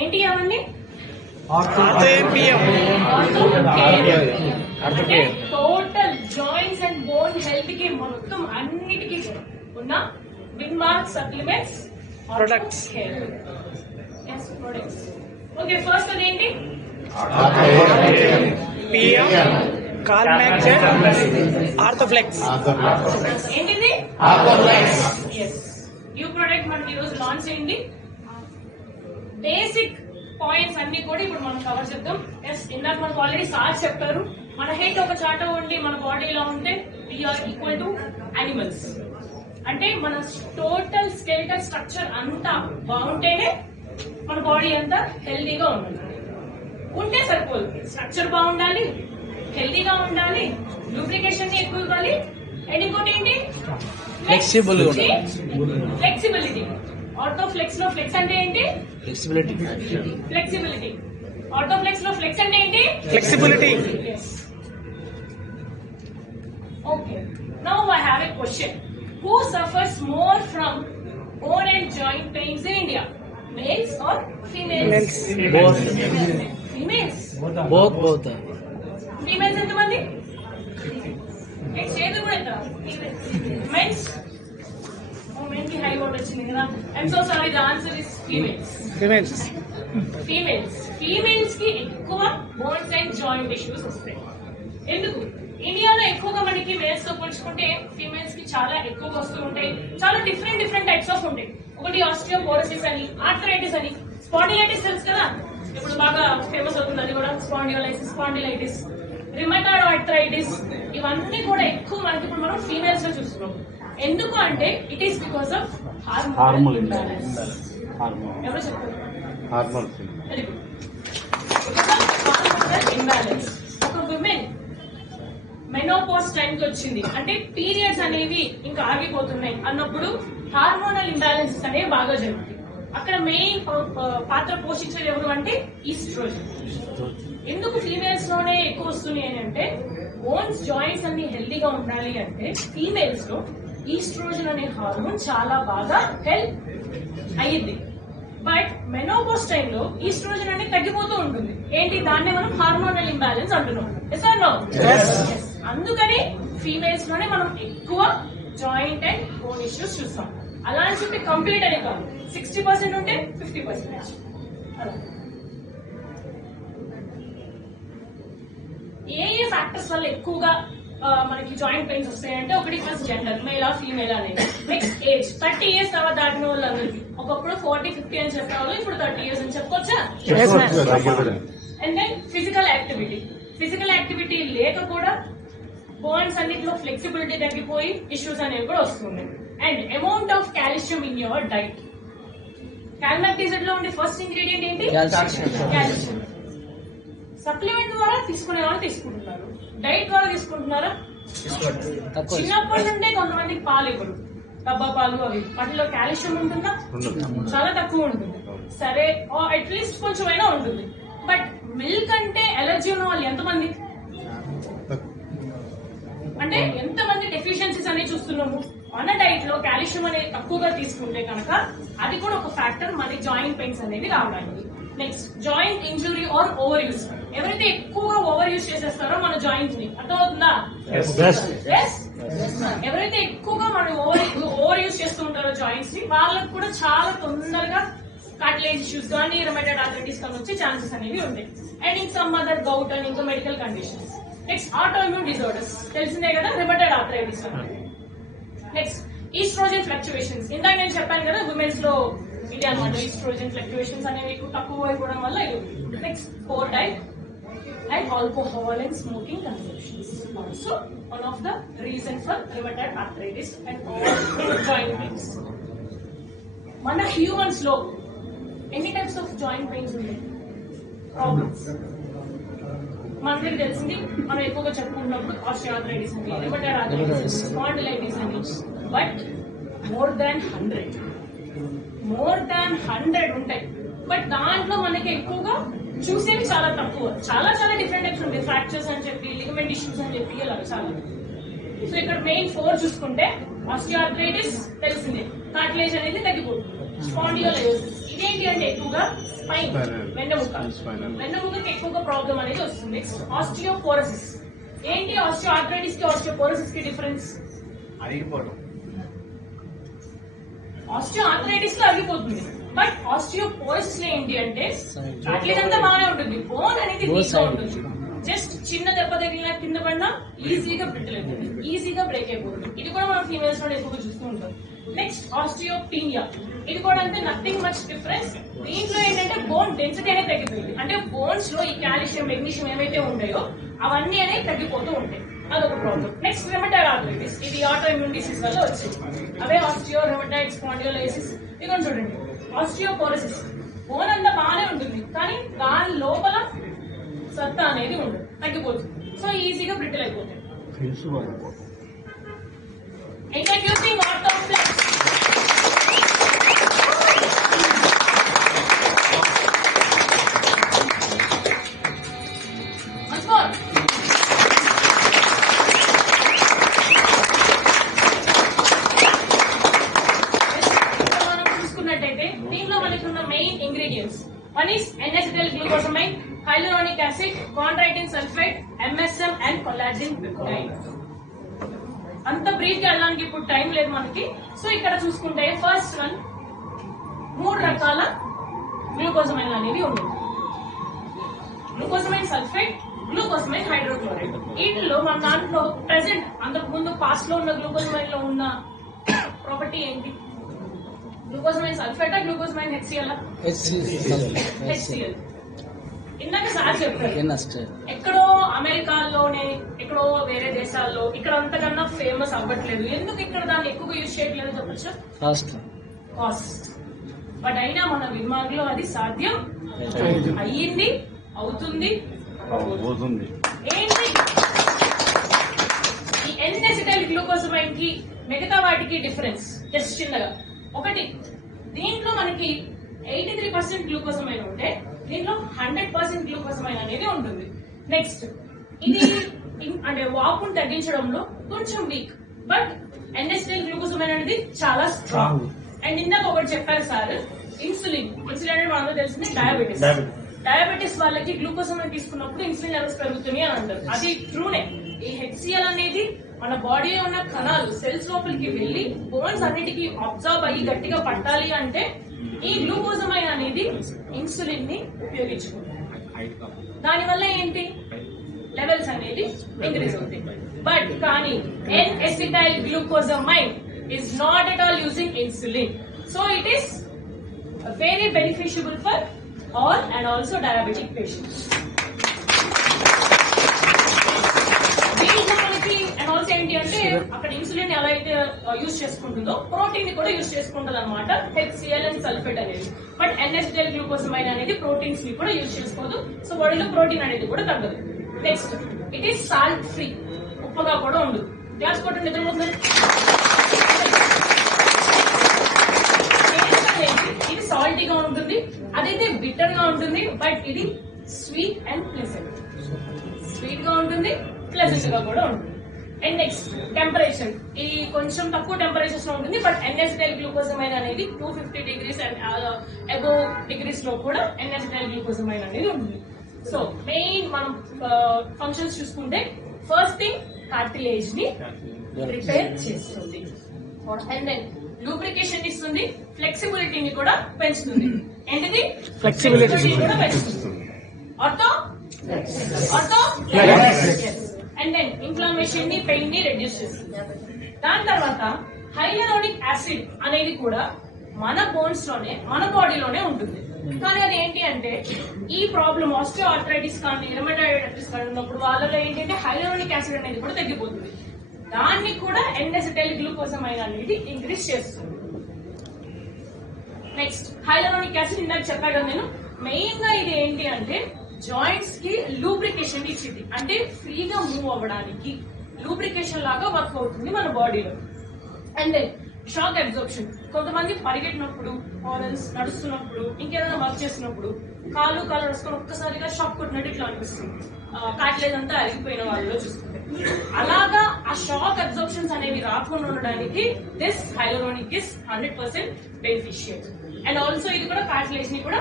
ఏంటి అవన్నీ? అంటే total joints and bone health కి మొత్తం అన్నిటికీ ఉన్న విన్మార్క్ సప్లిమెంట్స్ ప్రొడక్ట్స్. ఓకే, ఫస్ట్ అదేంటి? PM Calmax Orthoflex. ఏంటిది? ఎస్, న్యూ ప్రోడక్ట్ మనకి ఈరోజు లాంచ్ అయింది. బేసిక్ పాయింట్స్ అన్ని కూడా ఇప్పుడు మనం కవర్ చేద్దాం. ఎస్, ఇందాక మనకు ఆల్రెడీ సార్ చెప్పారు, మన హెడ్ ఒక చాట ఉండి మన బాడీ ఇలా ఉంటే వీఆర్ ఈక్వల్ టు యానిమల్స్. అంటే మన టోటల్ స్కెలిటల్ స్ట్రక్చర్ అంతా బాగుంటేనే మన బాడీ అంతా హెల్దీగా ఉంటుంది. ఉంటే సరిపోదు, స్ట్రక్చర్ బాగుండాలి, హెల్దీగా ఉండాలి, లూబ్రికేషన్ ఎక్కువ ఇవ్వాలి, అండ్ ఇంకోటి ఏంటి? ఫ్లెక్సిబిలిటీ. ఆర్థోఫ్లెక్స్ లో ఫ్లెక్స్ అంటే ఏంటి? ఫ్లెక్సిబిలిటీ. ఆర్థోఫ్లెక్స్ లో ఫ్లెక్స్ అంటే ఏంటి? Flexibility. Okay, now I have a question. Who suffers more from bone and joint pains in India? Males or females? Females. Both. Females ఎంతమంది? చేదు కూడా ఎంత? Men's. Men కి హై ఓట్ వచ్చింది కదా. I'm so sorry, the answer is females. Females కి ఎక్కువ bones and joint issues వస్తాయి. ఎందుకు? ఇండియాలో ఎక్కువగా మనకి మేల్స్ తో పోల్చుకుంటే ఫీమేల్స్ కి చాలా ఎక్కువగా వస్తూ ఉంటాయి. చాలా డిఫరెంట్ టైప్స్ ఆఫ్ ఉంటాయి. ఒకటి ఆస్టియోపోరోసిస్ అని, ఆర్థరైటిస్ అని, స్పాండిలైటిస్ తెలుసు కదా, ఇప్పుడు బాగా ఫేమస్ అవుతుంది అది కూడా. స్పాండిలైటిస్, రిమటాయిడ్ ఆర్థరైటిస్, ఇవన్నీ కూడా ఎక్కువ మనకి ఇప్పుడు మనం ఫీమేల్స్ లో చూస్తున్నాం. ఎందుకు అంటే it is because of hormonal imbalance. ఎవరు చెప్పారు? Very good. ఇంబ్యాలెన్స్. ఒక విమెన్ మెనోపాజ్ టైంకి వచ్చింది అంటే పీరియడ్స్ అనేవి ఇంకా ఆగిపోతున్నాయి అన్నప్పుడు హార్మోనల్ ఇంబ్యాలెన్సెస్ అనేవి బాగా జరుగుతాయి. అక్కడ మెయిన్ పాత్ర పోషించేది ఎవరు అంటే ఈస్ట్రోజన్. ఎందుకు ఫీమేల్స్ లోనే ఎక్కువ వస్తున్నాయి అంటే బోన్స్ జాయింట్స్ అన్ని హెల్దీగా ఉండాలి అంటే ఫీమేల్స్ లో ఈస్ట్రోజన్ అనే హార్మోన్ చాలా బాగా హెల్ప్ అయ్యింది. బట్ మెనోపాజ్ టైంలో ఈస్ట్రోజన్ అనేది తగ్గిపోతూ ఉంటుంది. ఏంటి? దాన్నే మనం హార్మోనల్ ఇంబ్యాలెన్స్ అంటున్నాం. Yes or no? అందుకని ఫీమేల్స్ లోనే మనం ఎక్కువ జాయింట్ అండ్ బోన్ ఇష్యూస్ చూస్తాం. అలా అని చెప్పి కంప్లీట్ అనే కాదు, 60% ఉంటే 50% అలా. ఏ ఫ్యాక్టర్స్ వల్ల ఎక్కువగా మనకి జాయింట్ పెయిన్స్ వస్తాయంటే ఒకటి ఫస్ట్ జెండర్, మేలా ఫీమేల్ అనేది. నెక్స్ట్ ఏజ్, 30 years తర్వాత దాటిన వాళ్ళందరికీ. ఒకప్పుడు 40-50 అని చెప్పే వాళ్ళు ఇప్పుడు 30 years అని చెప్పుకోవచ్చా? అండ్ దెన్ ఫిజికల్ యాక్టివిటీ లేక కూడా బోన్స్ అన్నిటిలో ఫ్లెక్సిబిలిటీ తగ్గిపోయి ఇష్యూస్ అనేవి కూడా వస్తున్నాయి. And amount of calcium in your diet. కాల్మాక్ డిజర్ట్ లో ఉండే ఫస్ట్ ఇంగ్రీడియంట్ ఏంటి? కాల్షియం. సప్లిమెంట్ ద్వారా తీసుకునే వాళ్ళు తీసుకుంటున్నారు, డైట్ ద్వారా తీసుకుంటున్నారా? చిన్నప్పటి నుండే కొంతమందికి పాలు ఇవ్వరు, డబ్బా పాలు అవి, వాటిలో కాల్షియం ఉంటుందా? చాలా తక్కువ ఉంటుంది. సరే, అట్లీస్ట్ కొంచెమైనా ఉంటుంది. బట్ మిల్క్ అంటే ఎలర్జీ ఉన్న వాళ్ళు ఎంతమంది? అంటే ఎంతమంది డెఫిషియన్సీస్ అనేవి చూస్తున్నాము. మన డైట్ లో కాల్షియం అనేది తక్కువగా తీసుకుంటే కనుక అది కూడా ఒక ఫ్యాక్టర్ మన జాయింట్ పెయిన్స్ అనేవి రావడానికి. Next joint injury are over use. ఎవరైతే ఎక్కువగా ఓవర్ యూస్ చేసేస్తారో మన జాయింట్స్ ని, అర్థమవుతుందా? ఎవరైతే ఎక్కువగా మనం ఓవర్ యూస్ చేస్తూ ఉంటారో జాయింట్స్ ని, వాళ్ళకు కూడా చాలా తొందరగా కార్టిలేజ్ ఇష్యూస్ కానీ రుమటాయిడ్ ఆర్థరైటిస్ కానీ వచ్చే ఛాన్సెస్ అనేవి ఉంటాయి. And in some other gout and ఇంకా medical conditions. Next autoimmune disorders తెలిసిందే కదా, rheumatoid arthritis. Next estrogen fluctuations. ఇందాక నేను చెప్పాను కదా ఉమెన్స్ లో ఇది అనమాట, ఈస్ట్రోజన్ ఫ్లక్చువేషన్స్ అనేవి ఎక్కువ తక్కువ అయిపోవడం వల్ల ఇది. Next poor diet and alcohol and smoking consumptions also one of the reason for rheumatoid arthritis and all joint pains. Mana humans lo any types of joint pains ఉంటాయి, ప్రాబ్లమ్స్. మనకి తెలిసింది మనం ఎక్కువగా చెప్పుకున్నప్పుడు ఆస్టియోఆర్థరైటిస్ అని, రుమటాయిడ్ ఆర్థరైటిస్, స్పాండిలైటిస్ అని. But more than 100 ఉంటాయి. But దాంట్లో మనకి ఎక్కువగా చూసేవి చాలా తక్కువ. చాలా డిఫరెంట్ టైప్స్ ఉంటాయి. ఫ్రాక్చర్స్ అని చెప్పి, లిగమెంట్ ఇష్యూస్ అని చెప్పి, ఇలా చాలా. సో ఇక్కడ మెయిన్ 4 చూసుకుంటే ఆస్టియోఆర్థరైటిస్ తెలిసిందే, కార్టిలేజ్ అనేది తగ్గిపోతుంది, స్పాండిలోలైసిస్ ఇది ఇదేంటి అంటే ఎక్కువగా స్పైన్, వెన్నెముక. వెన్నెముకకి ఎక్కువగా ప్రాబ్లం అనేది వస్తుంది. Next osteoporosis. ఏంటి ఆస్టియో ఆర్థరైటిస్ కి ఆస్టియోపోరోసిస్ కి డిఫరెన్స్? ఆస్టియో ఆర్థరైటిస్ లో అరిగిపోతుంది, బట్ ఆస్టియోపోరోసిస్ లో ఏంటి అంటే అట్లేదంతా బాగానే ఉంటుంది, బోన్ అనేది వీక్ గా ఉంటుంది. జస్ట్ చిన్న దెబ్బ తగిలిన కింద పడినా ఈజీగా బ్రిటిల్ అవుతుంది, ఈజీగా బ్రేక్ అయిపోతుంది. ఇది కూడా మనం ఫీమేల్స్ లో ఎక్కువగా చూస్తూ ఉంటాం. Next osteopenia. ఇది కూడా అంటే నథింగ్ మచ్ డిఫరెన్స్. దీంట్లో ఏంటంటే బోన్ డెన్సిటీ అనేది తగ్గిపోయింది, అంటే బోన్స్ లో ఈ కాల్షియం మెగ్నీషియం ఏవైతే ఉంటాయో అవన్నీ అనేవి తగ్గిపోతూ ఉంటాయి. అదొక ప్రాబ్లం. Next rheumatoid arthritis. ఇది ఆటో ఇమ్యూన్ డిసీజ్ వల్ల వచ్చింది. అవే ఆస్టియో రిమటైడ్ స్పాండిలోలైసిస్. ఇక్కడ చూడండి ఆస్టియోపోరోసిస్. బోన్ అంతా బాగానే ఉంటుంది, కానీ దాని లోపల సత్తా అనేది ఉండదు, తగ్గిపోతుంది. సో ఈజీగా బ్రిటిల్ అయిపోతుంది. Introducing ఆర్థోఫ్లెక్స్. One is N-acetyl glucosamine, hyaluronic acid, chondroitin sulfate, MSM and collagen peptide. అంత బ్రీఫ్ గా వెళ్ళడానికి ఇప్పుడు టైం లేదు మనకి. సో ఇక్కడ చూసుకుంటే ఫస్ట్ వన్ 3 రకాల గ్లూకోజమైన్ అనేవి ఉన్నాయి. Glucosamine sulphate, glucosamine hydrochloride. వీటిలో మన దాంట్లో ప్రెసెంట్ అంతకు ముందు పాస్ట్ లో ఉన్న గ్లూకోజమైన్ లో ఉన్న ప్రాపర్టీ ఏంటి? గ్లూకోజమైన్ సల్ఫేటా, గ్లూకోజమైన్ హెచ్సిఎల్? హెచ్సిఎల్. ఇందాక సార్ చెప్పారు ఎక్కడో అమెరికాలోనే, ఎక్కడో వేరే దేశాల్లో ఇక్కడ అంతకన్నా ఫేమస్ అవ్వట్లేదు. ఎందుకు ఇక్కడ దాన్ని ఎక్కువగా యూజ్ చేయట్లేదు చెప్పచ్చు? కాస్ట్. బట్ అయినా మన విమాగ్ లో అది సాధ్యం అయ్యింది, అవుతుంది. ఏంటి ఈ N-acetyl గ్లూకోజమైన్ కి మిగతా వాటికి డిఫరెన్స్? జస్ట్ చిన్నగా ఒకటి, దీంట్లో మనకి 83% గ్లూకోజమైన్ ఉంటే దీంట్లో 100% గ్లూకోజమైన్ అనేది ఉంటుంది. నెక్స్ట్ ఇది అంటే వాపును తగ్గించడంలో కొంచెం వీక్, బట్ N-acetyl గ్లూకోజమైన్ అనేది చాలా స్ట్రాంగ్. అండ్ ఇందాక ఒకటి చెప్పారు సార్, ఇన్సులిన్. ఇన్సులిన్ అనేది మనకు తెలిసింది డయాబెటీస్. డయాబెటీస్ వాళ్ళకి గ్లూకోజమైన్ తీసుకున్నప్పుడు ఇన్సులిన్ లెవెల్స్ పెరుగుతున్నాయి అని అంటారు. అది ట్రూనే. ఈ హెచ్సిఎల్ అనేది మన బాడీలో ఉన్న కణాలు సెల్స్ లోపలికి వెళ్లి బోన్స్ అన్నిటికీ అబ్జర్వ్ అయ్యి గట్టిగా పట్టాలి అంటే ఈ గ్లూకోజమైన్ అనేది ఇన్సులిన్ ని ఉపయోగించుకుంటారు. దానివల్ల ఏంటి లెవెల్స్ అనేది ఇంక్రీజ్ అవుతాయి. బట్ కానీ N-acetyl glucosamine is not at all using insulin, so it is very beneficial for all and also diabetic patients. And also ఏంటి అంటే అక్కడ ఇన్సులిన్ ఎలా అయితే యూజ్ చేసుకుంటుందో ప్రోటీన్ ని కూడా యూజ్ చేసుకుంటుంది అనమాట, హెచ్సిఎల్ అండ్ సల్ఫేట్ అనేది. బట్ N-acetyl glucosamine అనేది ప్రోటీన్స్ ని కూడా యూజ్ చేసుకోదు, సో బాడీలో ప్రోటీన్ అనేది కూడా తగ్గదు. Next it is salt free, ఉప్పగా కూడా ఉండదు. గ్లాస్ కొట్టండి నిద్రపోతుంది. ఇది సాల్టీగా ఉంటుంది, అదైతే బిటర్ గా ఉంటుంది, బట్ ఇది స్వీట్ అండ్ ప్లెజెంట్. స్వీట్ గా ఉంటుంది, ప్లెజెంట్ గా కూడా ఉంటుంది. అండ్ నెక్స్ట్ టెంపరేచర్, ఇది కొంచెం తక్కువ టెంపరేచర్స్ లో ఉంటుంది, బట్ N-acetyl glucosamine అనేది 250 degrees అండ్ అబోవ్ డిగ్రీస్ లో కూడా N-acetyl glucosamine అనేది ఉంటుంది. సో మెయిన్ మనం ఫంక్షన్స్ చూసుకుంటే ఫస్ట్ థింగ్ కార్టిలేజ్ ని రిపేర్ చేస్తుంది, అండ్ దెన్ లూబ్రికేషన్ ఇస్తుంది, ఫ్లెక్సిబిలిటీని కూడా పెంచుతుంది. ఏంటిది? ఫ్లెక్సిబిలిటీ కూడా పెంచుతుంది. ఆర్థో అండ్ దెన్ ఇన్ఫ్లమేషన్ ని, పెయిన్ ని రెడ్యూస్ చేస్తుంది. దాని తర్వాత హైలరోనిక్ యాసిడ్ అనేది కూడా మన బోన్స్ లోనే, మన బాడీలోనే ఉంటుంది. కానీ అది ఏంటి అంటే ఈ ప్రాబ్లం ఆస్టియో ఆర్థరైటిస్ కానీ రుమటాయిడ్ కానీ ఉన్నప్పుడు వాళ్ళలో ఏంటంటే హైలరోనిక్ యాసిడ్ అనేది కూడా తగ్గిపోతుంది. దాన్ని కూడా N-acetyl glucosamine అనేది ఇంక్రీజ్ చేస్తుంది. నెక్స్ట్ హైలరోనిక్ యాసిడ్ ఇందాక చెప్పా కదా నేను, మెయిన్ గా ఇది ఏంటి అంటే జాయింట్స్ కి లూబ్రికేషన్ ఇచ్చింది, అంటే ఫ్రీగా మూవ్ అవ్వడానికి లూబ్రికేషన్ లాగా వర్క్ అవుతుంది మన బాడీలో. And then shock absorption. కొంతమంది పరిగెట్టినప్పుడు, హారన్స్ నడుస్తున్నప్పుడు, ఇంకేదైనా వర్క్ చేస్తున్నప్పుడు కాళ్ళు నడుచుకొని ఒక్కసారిగా షాక్ కొట్టినట్టు ఇట్లా అనిపిస్తుంది, కార్టిలేజ్ అంతా అరిగిపోయిన వాళ్ళలో చూసుకుంటే. అలాగా ఆ షాక్ అబ్జార్ప్షన్స్ అనేవి రాకుండా ఉండడానికి this hyaluronic is 100% beneficial. And also ఇది కూడా కార్టిలేజ్ ని కూడా